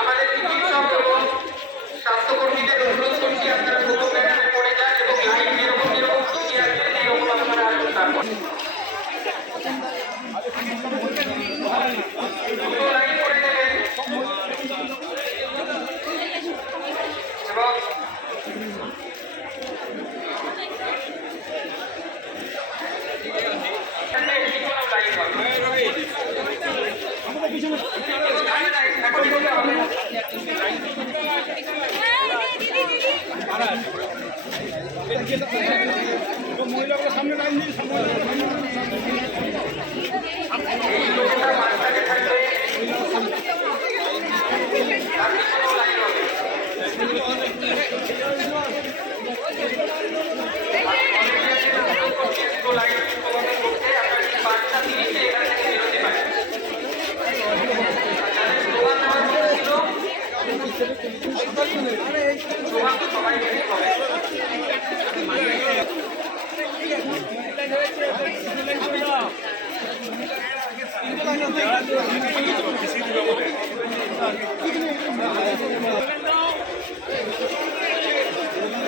আমাদের চিকিৎসক এবং স্বাস্থ্যকর্মীদের অনুরোধ করছি আপনারা প্রথম ব্যানারে পড়ে যান এবং লাইন যেরকম যেরকম ছুটি আছে সেরকম আপনারা আসুন। তারপর লাইন করে দেবেন এবং মহিলাগুলো সামনে লাইন দিন,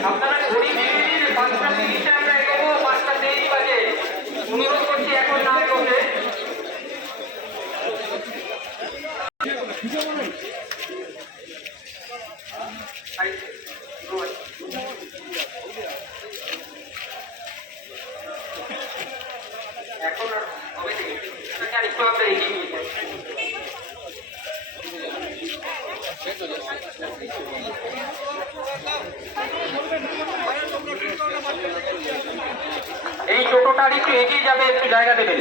আপনারা ঘড়ি দিয়ে 5টা 30-এ আমরা এগোবো, 5টা 23 বাজে। অনুরোধ করছি এখন না এগোতে। এখন হবে থেকে একটু আমরা এগিয়ে নিয়ে যাই। এই টোটোটার একটু এগিয়ে যাবে, একটু জায়গা দেবেন।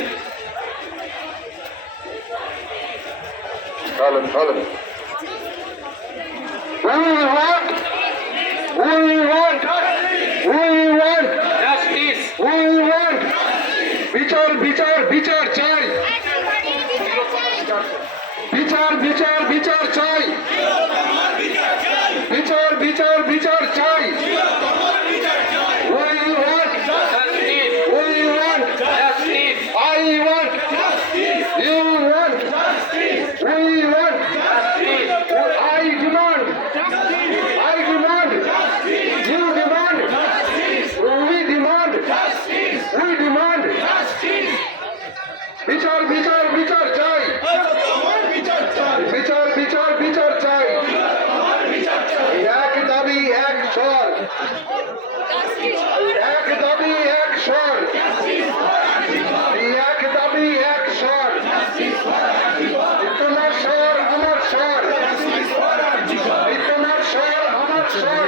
বিচার বিচার বিচার চাই, বিচার বিচার বিচার চাই, বিচার বিচার বিচার চাই। বিচার বিচার বিচার চাই, বিচার বিচার বিচার চাই। এক দাবি এক স্বর, এক দাবি এক স্বর, এক দাবি এক স্বর। তোমার স্বর আমার স্বর, তোমার স্বর আমার স্বর।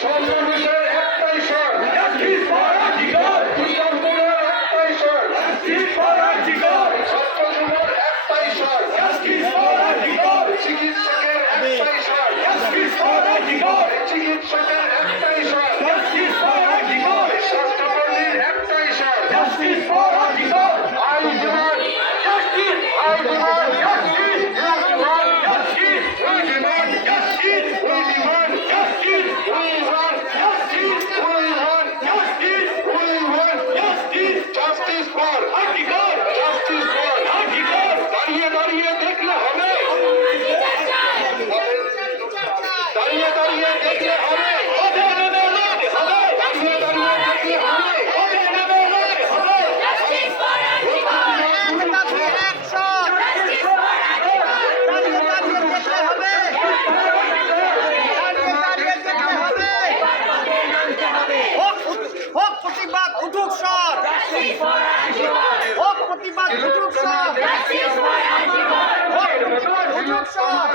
সব মানুষের একটাই স্বর, একটাই স্বর। ছাত্রজীবনের একটাই স্বর, চিকিৎসকের একটাই স্বর, চিকিৎসকের একটাই স্বর, স্বাস্থ্যকর্মীর একটাই স্বর। I demand justice, I demand justice, I demand justice, we demand justice, we demand justice, we want justice, we want justice, we want justice, justice for Article, justice for Article. দাঁড়িয়ে দাঁড়িয়ে দেখলে হবে, দাঁড়িয়ে দাঁড়িয়ে দেখলে হবে, দাঁড়িয়ে দাঁড়িয়ে দেখলে হবে। প্রতিবাদ উঠুক স্যার, প্রতিবাদ উঠুক স্যার, প্রতিবাদ উঠুক স্যার।